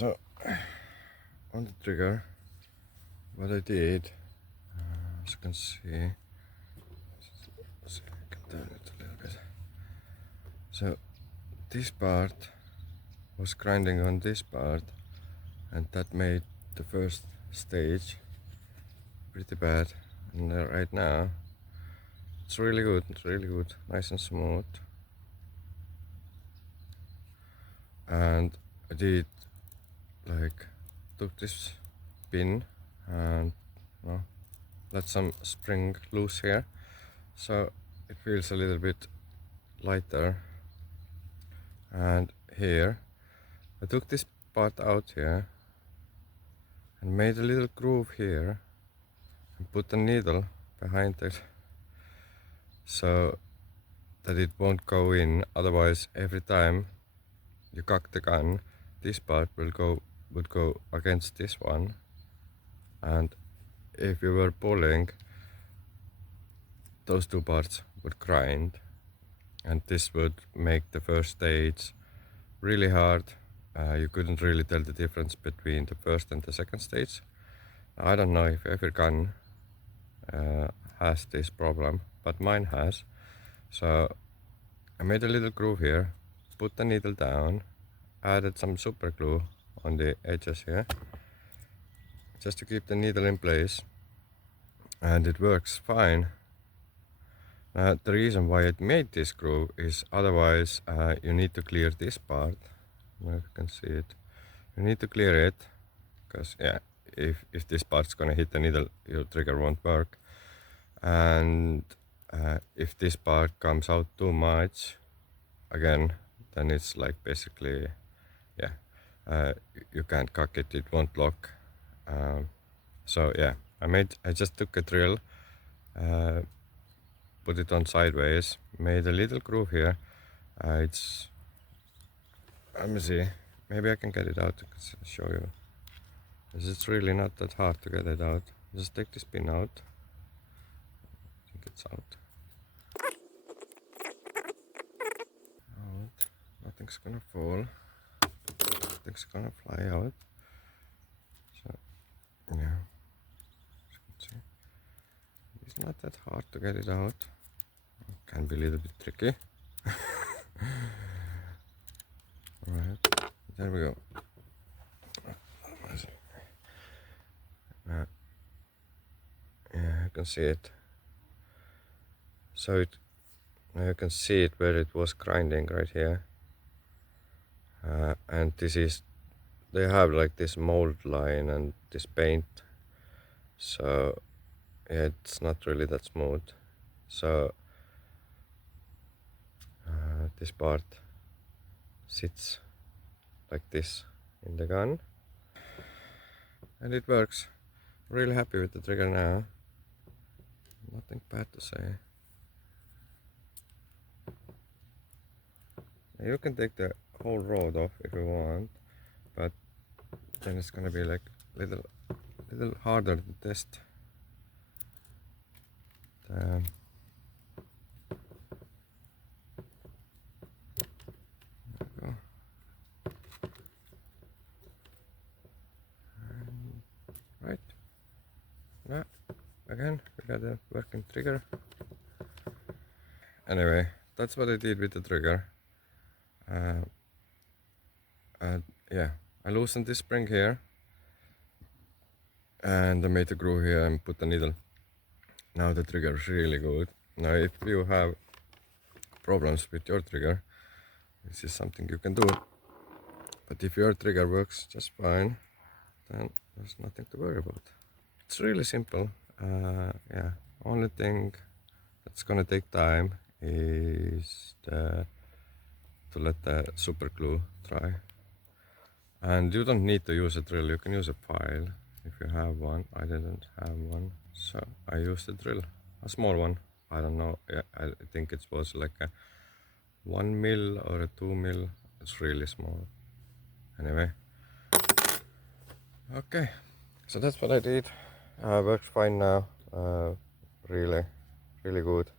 So on the trigger, what I did, as you can see, so I can turn it a little bit. So this part was grinding on this part, and that made the first stage pretty bad. And right now it's really good, nice and smooth. And I did took this pin and let some spring loose here, so it feels a little bit lighter. And here I took this part out here and made a little groove here and put a needle behind it so that it won't go in. Otherwise, every time you cock the gun, this part would go against this one, and if you were pulling, those two parts would grind, and this would make the first stage really hard. You couldn't really tell the difference between the first and the second stage. I don't know if every gun has this problem, but mine has. So I made a little groove here, put the needle down, added some super glue on the edges here, just to keep the needle in place, and it works fine. The reason why it made this groove is otherwise you need to clear this part. I don't know if you can see it. You need to clear it, because if this part's gonna hit the needle, your trigger won't work. And if this part comes out too much, again, then it's like basically, you can't cock it, it won't lock. So yeah, I just took a drill, put it on sideways, made a little groove here. Let me see, maybe I can get it out to show you. It's really not that hard to get it out. Just take this pin out. I think it's out. Nothing's gonna fall. Nothing's gonna fly out. So yeah, as you can see, it's not that hard to get it out. It can be a little bit tricky. Alright, there we go. Yeah, you can see it. So now you can see it where it was grinding right here. And they have like this mold line and this paint, so yeah, it's not really that smooth. So this part sits like this in the gun, and it works. Really happy with the trigger now. Nothing bad to say. You can take the whole rod off if you want, but then it's gonna be like little harder to test. There we go. Right. Now, again, we got a working trigger. Anyway, that's what I did with the trigger. Yeah, I loosened this spring here, and I made a groove here and put the needle. Now the trigger is really good. Now if you have problems with your trigger, this is something you can do. But if your trigger works just fine, then there's nothing to worry about. It's really simple. Yeah, only thing that's gonna take time is to let the super glue dry. And you don't need to use a drill, you can use a file if you have one. I didn't have one, so I used a drill, a small one. I don't know, I think it was like a 1 mil or a 2 mil. It's really small. Anyway, okay, so that's what I did. Works fine now. Really good.